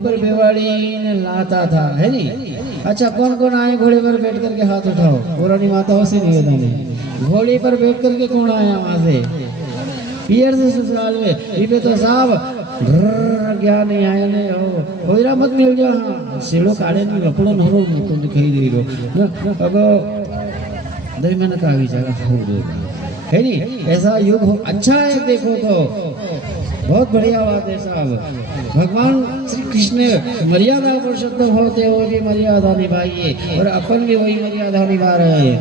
पर बेवाड़ी ने लाता था, है नहीं? अच्छा, कौन कौन आए घोड़े पर बैठ करके हाथ उठाओ। पुरानी माताओं से निवेदन है, घोड़े पर बैठ करके कौन आया वहां से? पियर से ससुराल में इबे तो साहब ज्ञान नहीं आया ने होइरा मत मिल जा। हां सिलो काढ़े नहीं लपड़ो नरो तो दिखाई दे रो अब दई मन का विचार हो दो, है नहीं? ऐसा युग हो, अच्छा है। देखो तो बहुत बढ़िया बात है साहब। भगवान श्री कृष्ण मर्यादा पुरुषोत्तम होते हुए भी मर्यादा निभाइए, और अपन भी वही मर्यादा निभा रहे हैं,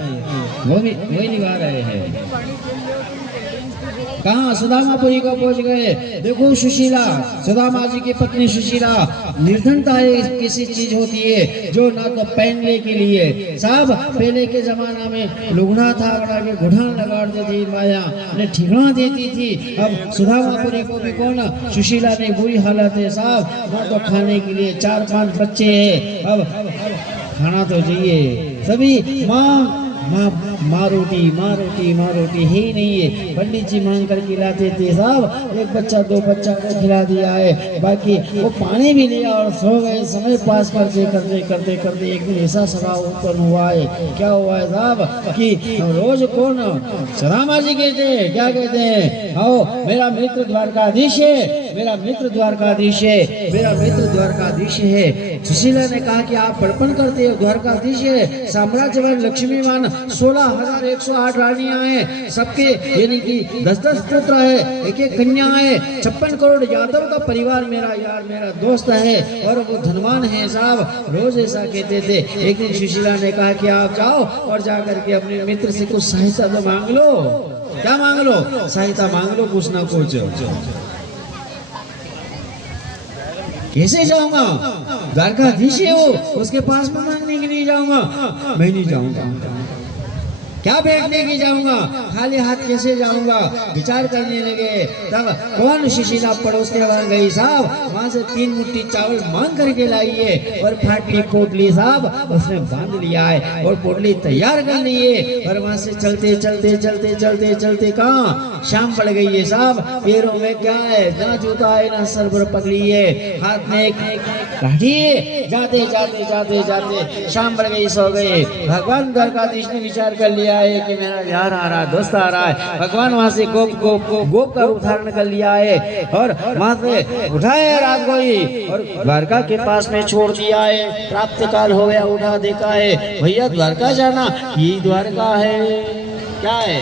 वो भी वही निभा रहे हैं। कहाँ सुदामापुरी को पहुंच गए। देखो सुशीला, सुदामा जी की पत्नी सुशीला, निर्धनता एक किसी चीज होती है जो ना तो पहनने के लिए साहब पहले के जमाना में लुगना था बड़ा के घुड़ान लगा देती माया ने ठिकाना देती थी। अब सुदामापुरी को भी कौन, सुशीला ने बुरी हालत है साहब, ना तो खाने के लिए 4-5 बच्चे हैं, अब खाना तो चाहिए सभी। माँ रोटी ही नहीं है। पंडित जी मांग कर खिलाते थे साहब, एक बच्चा 2 बच्चा को खिला दिया है, बाकी वो पानी भी लिया और सो गए। समय पास करते एक दिन ऐसा स्वभाव उत्पन्न हुआ है। क्या हुआ है साहब कि रोज कौन सुदामा जी कहते हैं, क्या कहते हैं, आओ मेरा मित्र द्वारकाधीश है, मेरा मित्र द्वारकाधीश है, मेरा मित्र द्वारकाधीश है। सुशीला ने कहा कि आप बड़पन करते हो, द्वारकाधीश है, साम्राज्यवान लक्ष्मीवान 16,108 रानियां हैं, सबके यानी कि 10-10 पुत्र है, एक कन्या है, 56 करोड़ यादव का परिवार मेरा यार मेरा दोस्त है, और वो धनवान है साहब। रोज ऐसा कहते थे। एक दिन सुशीला ने कहा कि आप जाओ और जाकर के अपने मित्र से कुछ सहायता तो मांग लो। क्या मांग लो? सहायता मांग लो कुछ ना कुछ। कैसे जाऊंगा? द्वारकाधीश है वो, उसके पास में मांगने के लिए जाऊंगा? मैं नहीं जाऊंगा। क्या भेंट लेके जाऊंगा? खाली हाथ कैसे जाऊंगा? विचार करने लगे। तब कौन सुशीला पड़ोस के वहां गई साहब, वहां से 3 मुट्ठी चावल मांग करके लाई है, और फाटली पोटली साहब उसने बांध लिया है, और पोटली तैयार कर ली है, और वहां से चलते कहाँ शाम पड़ गई है साहब। पैरों में क्या है? ना जूता है ना सर पर पगड़ी है, हाथ में एक लाठी है। जाते शाम पड़ गई, सो गए। भगवान द्वारकाधीश ने विचार कर लिया है कि मेरा यार आ रहा है, दोस्त आ रहा है। भगवान वहां से गोप का रूप धारण कर लिया है, और वहां से उठाया रात को ही, और द्वारका के पास में छोड़ दिया है। प्राप्त काल हो गया, उठा देखा है, भैया द्वारका जाना, ये द्वारका है क्या है?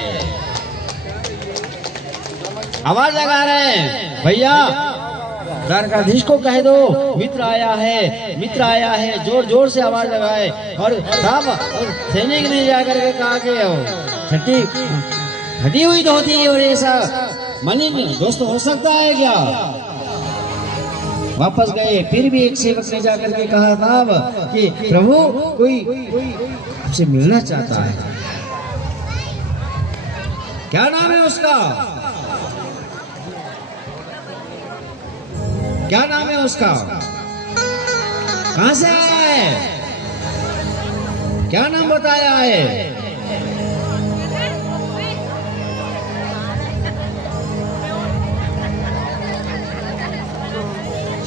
आवाज लगा रहे हैं, भैया द्वारकाधीश को कह दो मित्र आया है, जोर जोर से आवाज लगाए। और साहब सैनिक ने जाकर के कहा कि फटी हुई धोती और ऐसा मलिन दोस्त हो सकता है क्या? वापस गए। फिर भी एक सेवक ने जाकर के कहा साहब कि प्रभु कोई आपसे मिलना चाहता है। क्या नाम है उसका? क्या नाम है उसका? कहां से आया है? क्या नाम बताया है?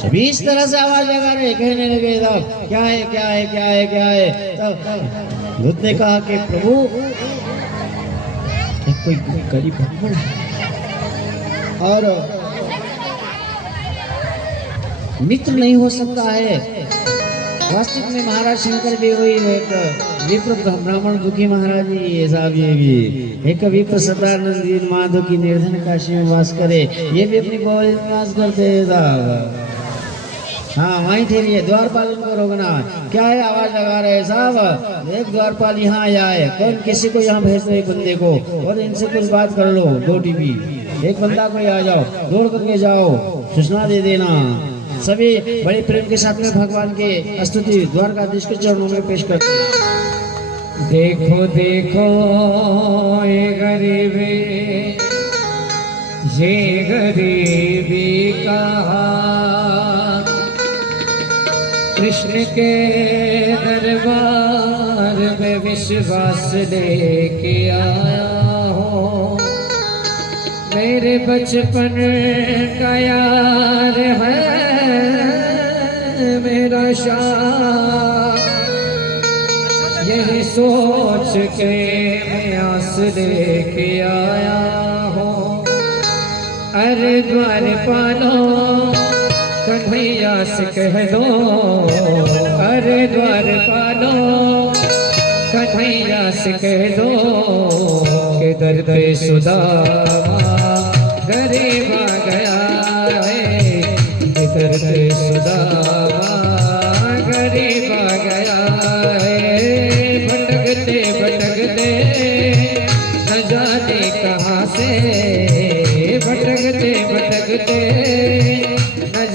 सभी इस तरह से आवाज लगा रहे, कहने लगे साहब क्या है। तब बुद्ध ने कहा कि प्रभु कोई गरीब ब्राह्मण है और मित्र नहीं हो सकता है। वास्तविक में महाराज शंकर भी वही एक विप्र ब्राह्मण दुखी महाराज ही है साहब। ये भी एक विप्र सदानंद माधो की निर्धन काशी में वास करे, ये भी अपनी गोवली में वास करते हैं साहब। हाँ वहीं ठहरिए, द्वारपाल को रोकना। क्या है? आवाज लगा रहे साहब, एक द्वारपाल यहाँ आया है, कौन किसी को यहाँ भेज दो एक बंदे को, और इनसे कुछ बात कर लो। 2 टीवी एक बंदा को आ जाओ, दौड़ करके जाओ, सूचना दे देना। सभी बड़े प्रेम के साथ में भगवान के स्तुति द्वारकाधीश के चरणों में पेश करते हैं। देखो ये गरीबी का कृष्ण के दरबार में विश्वास लेके आया हो। मेरे बचपन का यार है मेरा शाह, यही सोच के मैं आस लेके आया हूँ। अरे द्वार पालो कन्हैया से कह दो, अरे द्वार पालो कन्हैया से कह दो कि दर्द सुदामा गरीब आ गया है, कि दर्द सुदामा